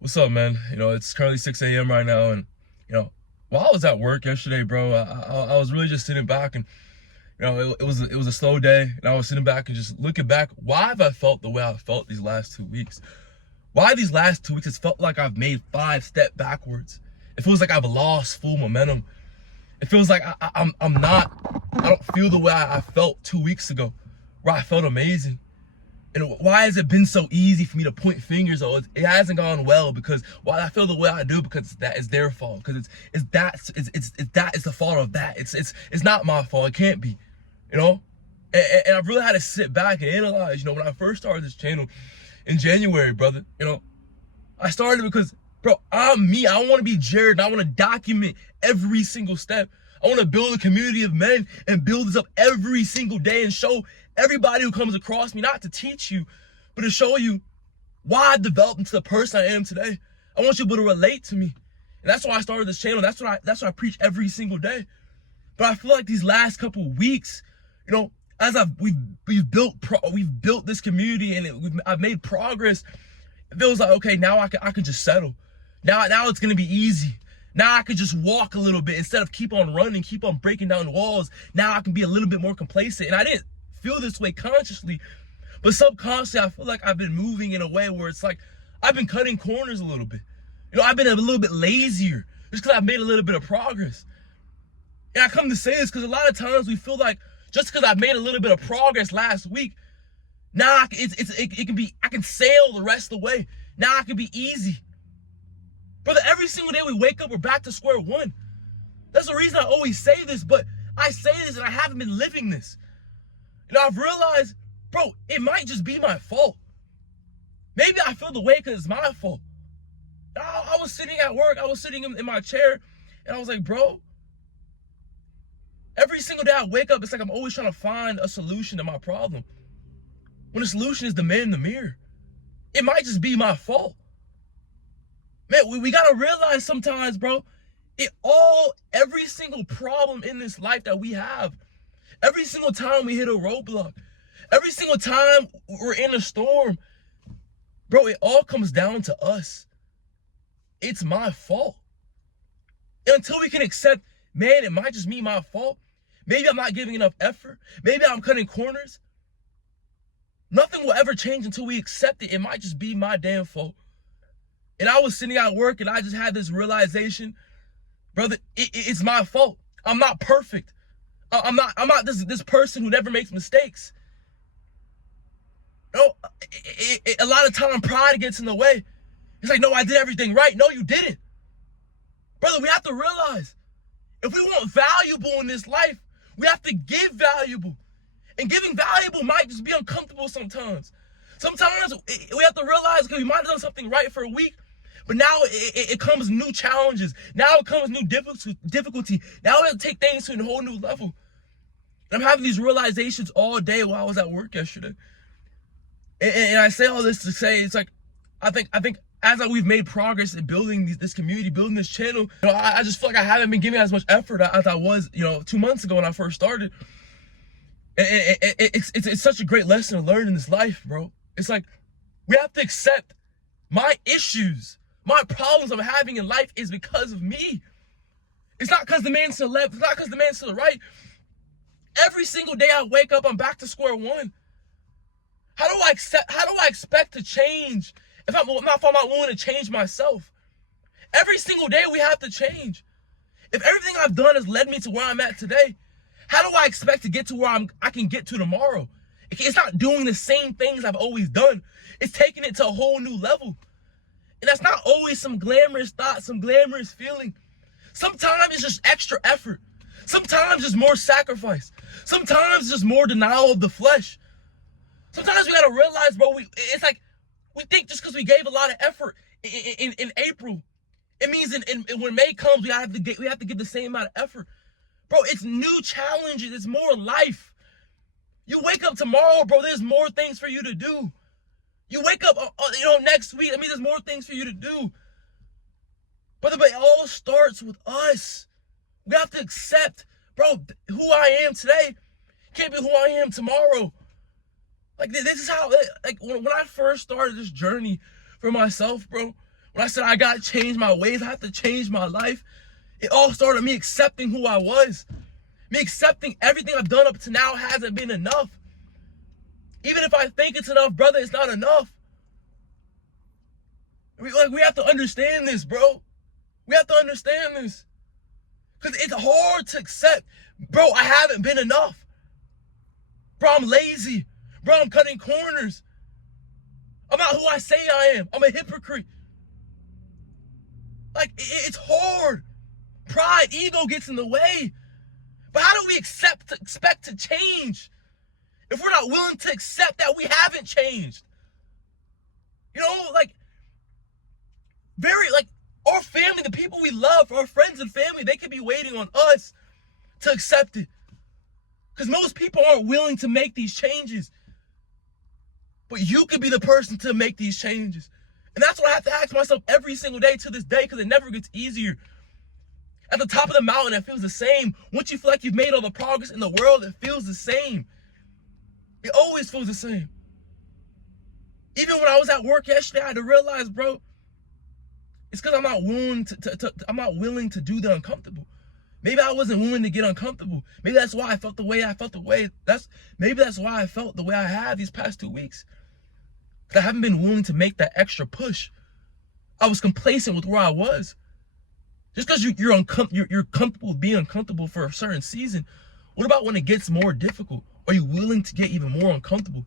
What's up, man? It's currently 6 a.m. right now, and while I was at work yesterday, bro, I was really just sitting back, and it was a slow day, and I was sitting back and just looking back. Why have I felt the way I felt these last 2 weeks? Why these last 2 weeks? It's felt like I've made 5 steps backwards. It feels like I've lost full momentum. It feels like I'm not. I don't feel the way I felt 2 weeks ago, where I felt amazing. And why has it been so easy for me to point fingers? Oh, it hasn't gone well because why I feel the way I do, because that is their fault. Because it's the fault of that. It's not my fault. It can't be, you know. And I've really had to sit back and analyze. When I first started this channel in January, brother, I started because, bro, I'm me. I want to be Jared, and I want to document every single step. I want to build a community of men and build this up every single day and show everybody who comes across me, not to teach you, but to show you why I developed into the person I am today. I want you to be able to relate to me. And that's why I started this channel. That's what I preach every single day. But I feel like these last couple of weeks, as we've built this community, and I've made progress. It feels like, okay, now I can just settle. Now it's gonna be easy. Now I could just walk a little bit instead of keep on running, keep on breaking down walls. Now I can be a little bit more complacent. And I didn't feel this way consciously, but subconsciously I feel like I've been moving in a way where it's like I've been cutting corners a little bit. I've been a little bit lazier just because I've made a little bit of progress. And I come to say this because a lot of times we feel like just because I've made a little bit of progress last week, now it can be, I can sail the rest of the way. Now I can be easy. Brother, every single day we wake up, we're back to square one. That's the reason I always say this, but I say this and I haven't been living this. I've realized, bro, it might just be my fault. Maybe I feel the way because it's my fault. I was sitting at work, I was sitting in my chair, and I was like, bro, every single day I wake up, it's like I'm always trying to find a solution to my problem, when the solution is the man in the mirror. It might just be my fault. Man, we gotta realize sometimes, bro, every single problem in this life that we have, every single time we hit a roadblock, every single time we're in a storm, bro, it all comes down to us. It's my fault. And until we can accept, man, it might just be my fault. Maybe I'm not giving enough effort. Maybe I'm cutting corners. Nothing will ever change until we accept it. It might just be my damn fault. And I was sitting at work and I just had this realization, brother, it's my fault. I'm not perfect. I'm not this person who never makes mistakes. A lot of time pride gets in the way. It's like, no, I did everything right. No, you didn't. Brother, we have to realize, if we want valuable in this life, we have to give valuable. And giving valuable might just be uncomfortable sometimes. Sometimes we have to realize, because we might have done something right for a week, but now it comes new challenges. Now it comes new difficulty. Now we have to take things to a whole new level. And I'm having these realizations all day while I was at work yesterday. And I say all this to say, it's like, I think as we've made progress in building this community, building this channel, I just feel like I haven't been giving as much effort as I was, 2 months ago when I first started. It's such a great lesson to learn in this life, bro. It's like, we have to accept my issues, my problems I'm having in life is because of me. It's not because the man's to the left, it's not because the man's to the right. Every single day I wake up, I'm back to square one. How do I expect to change if I'm not willing to change myself? Every single day we have to change. If everything I've done has led me to where I'm at today, how do I expect to get to where I can get to tomorrow? It's not doing the same things I've always done. It's taking it to a whole new level. And that's not always some glamorous thought, some glamorous feeling. Sometimes it's just extra effort. Sometimes it's more sacrifice. Sometimes it's just more denial of the flesh. Sometimes we gotta realize, bro, it's like we think just because we gave a lot of effort in April, it means when May comes, we have to give the same amount of effort. Bro, it's new challenges. It's more life. You wake up tomorrow, bro, there's more things for you to do. You wake up, next week, that means there's more things for you to do. But it all starts with us. We have to accept, bro, who I am today can't be who I am tomorrow. Like, this is how, like, when I first started this journey for myself, bro, when I said I gotta change my ways, I have to change my life, it all started me accepting who I was. Me accepting everything I've done up to now hasn't been enough. Even if I think it's enough, brother, it's not enough. We have to understand this, bro. We have to understand this. Because it's hard to accept, bro, I haven't been enough. Bro, I'm lazy. Bro, I'm cutting corners. I'm not who I say I am. I'm a hypocrite. Like, it's hard. Pride, ego gets in the way. But how do we expect to change if we're not willing to accept that we haven't changed? You know, like, our family, the people we love, our friends and family, they could be waiting on us to accept it. Because most people aren't willing to make these changes. But you could be the person to make these changes. And that's what I have to ask myself every single day to this day, because it never gets easier. At the top of the mountain, it feels the same. Once you feel like you've made all the progress in the world, it feels the same. It always feels the same. Even when I was at work yesterday, I had to realize, bro, it's because I'm not willing to do the uncomfortable. Maybe I wasn't willing to get uncomfortable. Maybe that's why I felt the way I felt maybe that's why I felt the way I have these past 2 weeks. Because I haven't been willing to make that extra push. I was complacent with where I was. Just because you're comfortable with being uncomfortable for a certain season, what about when it gets more difficult? Are you willing to get even more uncomfortable?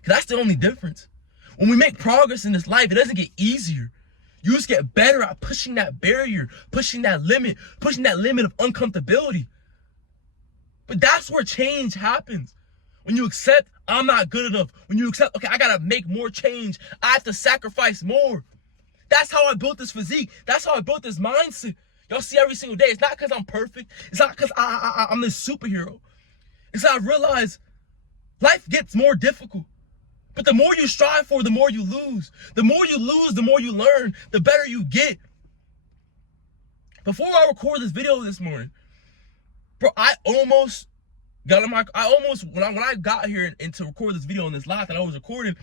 Because that's the only difference. When we make progress in this life, it doesn't get easier. You just get better at pushing that barrier, pushing that limit of uncomfortability. But that's where change happens. When you accept, I'm not good enough. When you accept, okay, I gotta make more change. I have to sacrifice more. That's how I built this physique. That's how I built this mindset. Y'all see every single day. It's not because I'm perfect. It's not because I'm this superhero. It's that I realize life gets more difficult. But the more you strive for, the more you lose. The more you lose, the more you learn, the better you get. Before I record this video this morning, bro, when I got here and to record this video on this live that I was recording,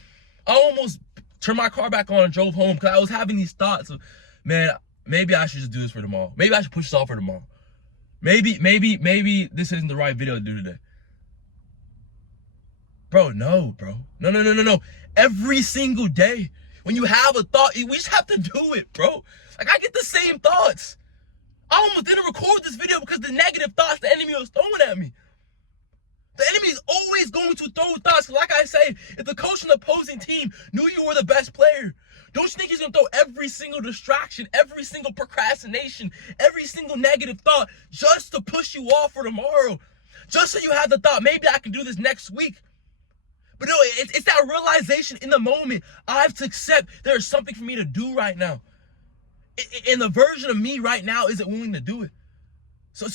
I almost turned my car back on and drove home because I was having these thoughts of, man, maybe I should just do this for tomorrow. Maybe I should push this off for tomorrow. Maybe this isn't the right video to do today. Bro. No. Every single day, when you have a thought, we just have to do it, bro. Like, I get the same thoughts. I almost didn't record this video because the negative thoughts the enemy was throwing at me. The enemy is always going to throw thoughts. Like I say, if the coach and the opposing team knew you were the best player, don't you think he's going to throw every single distraction, every single procrastination, every single negative thought just to push you off for tomorrow? Just so you have the thought, maybe I can do this next week. But no, it's that realization in the moment. I have to accept there's something for me to do right now. And the version of me right now isn't willing to do it. So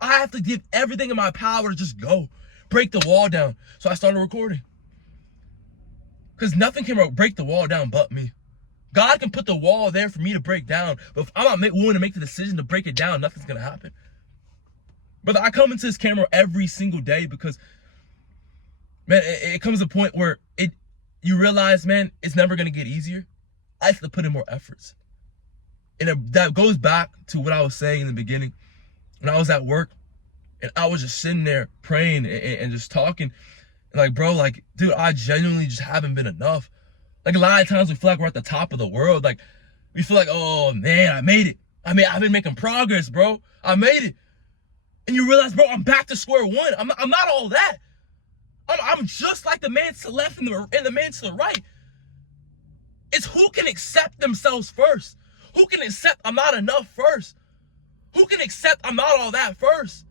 I have to give everything in my power to just go. Break the wall down. So I started recording. Because nothing can break the wall down but me. God can put the wall there for me to break down. But if I'm not willing to make the decision to break it down, nothing's going to happen. Brother, I come into this camera every single day because, man, it comes to a point where you realize, man, it's never going to get easier. I have to put in more efforts. And that goes back to what I was saying in the beginning. When I was at work, and I was just sitting there praying and just talking. And like, bro, like, dude, I genuinely just haven't been enough. Like, a lot of times we feel like we're at the top of the world. Like, we feel like, oh, man, I made it. I mean, I've been making progress, bro. I made it. And you realize, bro, I'm back to square one. I'm not all that. I'm just like the man to the left and the man to the right. It's who can accept themselves first. Who can accept I'm not enough first. Who can accept I'm not all that first.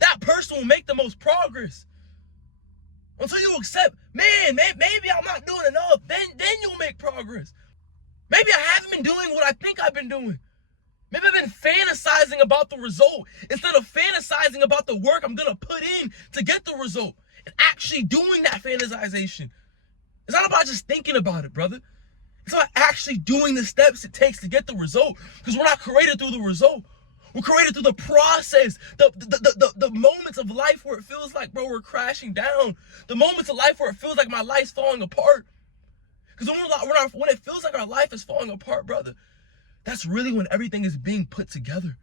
That person will make the most progress. Until you accept, man, maybe I'm not doing enough, then you'll make progress. Maybe I haven't been doing what I think I've been doing. Maybe I've been fantasizing about the result instead of fantasizing about the work I'm going to put in to get the result. And actually doing that fantasization. It's not about just thinking about it, brother. It's about actually doing the steps it takes to get the result. Because we're not created through the result. We're created through the process, the moments of life where it feels like, bro, we're crashing down. The moments of life where it feels like my life's falling apart. Because when it feels like our life is falling apart, brother, that's really when everything is being put together.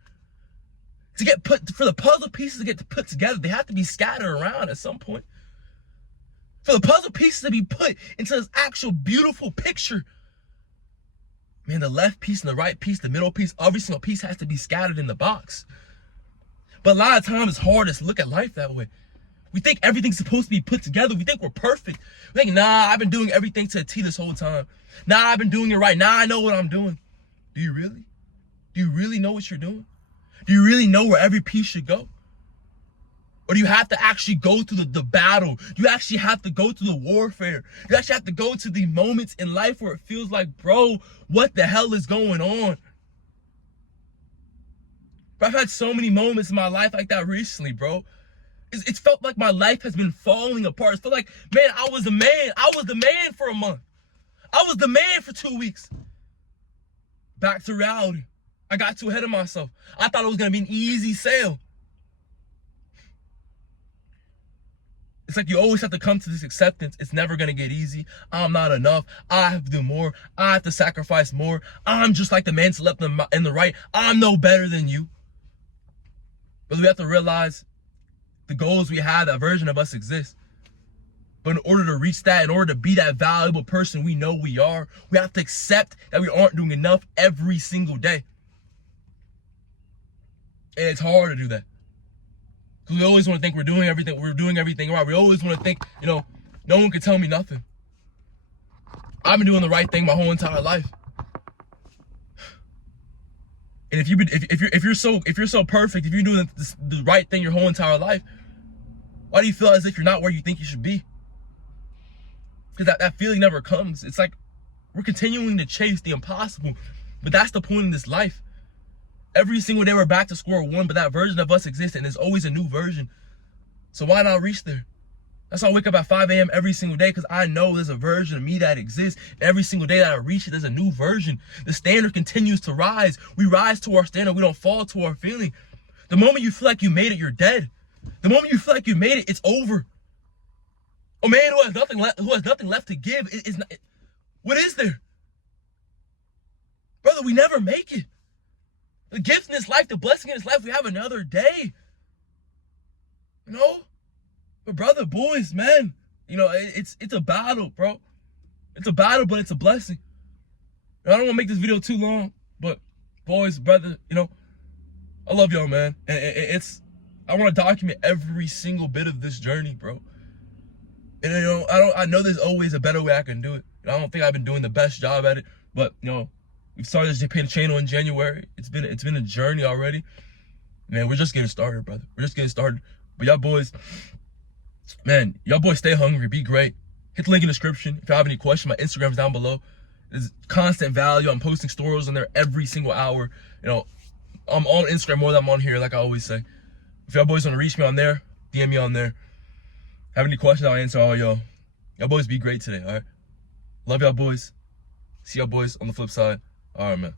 For the puzzle pieces to get put together, they have to be scattered around at some point. For the puzzle pieces to be put into this actual beautiful picture, man, the left piece and the right piece, the middle piece, every single piece has to be scattered in the box. But a lot of times it's hard to look at life that way. We think everything's supposed to be put together. We think we're perfect. We think, nah, I've been doing everything to a T this whole time. Nah, I've been doing it right. Nah, I know what I'm doing. Do you really? Do you really know what you're doing? Do you really know where every piece should go? Or do you have to actually go through the battle? You actually have to go through the warfare. You actually have to go to the moments in life where it feels like, bro, what the hell is going on? But I've had so many moments in my life like that recently, bro. It's felt like my life has been falling apart. It felt like, man, I was the man. I was the man for a month. I was the man for 2 weeks. Back to reality. I got too ahead of myself. I thought it was going to be an easy sail. It's like you always have to come to this acceptance. It's never going to get easy. I'm not enough. I have to do more. I have to sacrifice more. I'm just like the man to left in the right. I'm no better than you. But we have to realize the goals we have, that version of us exists. But in order to reach that, in order to be that valuable person we know we are, we have to accept that we aren't doing enough every single day. And it's hard to do that. Because we always want to think we're doing everything right. We always want to think, no one can tell me nothing. I've been doing the right thing my whole entire life. And if you're so perfect, if you're doing the right thing your whole entire life, why do you feel as if you're not where you think you should be? Because that feeling never comes. It's like we're continuing to chase the impossible, but that's the point in this life. Every single day we're back to square one, but that version of us exists, and there's always a new version. So why not reach there? That's why I wake up at 5 a.m. every single day, because I know there's a version of me that exists. Every single day that I reach it, there's a new version. The standard continues to rise. We rise to our standard. We don't fall to our feeling. The moment you feel like you made it, you're dead. The moment you feel like you made it, it's over. A man who has nothing left to give is not. What is there? Brother, we never make it. The gift in this life, the blessing in this life, we have another day. But brother, boys, man, it's a battle, bro. It's a battle, but it's a blessing. I don't want to make this video too long, but boys, brother, I love y'all, man. And I want to document every single bit of this journey, bro. And I know there's always a better way I can do it. I don't think I've been doing the best job at it, but we've started this Japan channel in January. It's been a journey already. Man, we're just getting started, brother. We're just getting started. But y'all boys, man, y'all boys stay hungry, be great. Hit the link in the description. If you have any questions, my Instagram's down below. There's constant value. I'm posting stories on there every single hour. I'm on Instagram more than I'm on here, like I always say. If y'all boys want to reach me on there, DM me on there. Have any questions, I'll answer all y'all. Y'all boys be great today, all right? Love y'all boys. See y'all boys on the flip side. All right, man.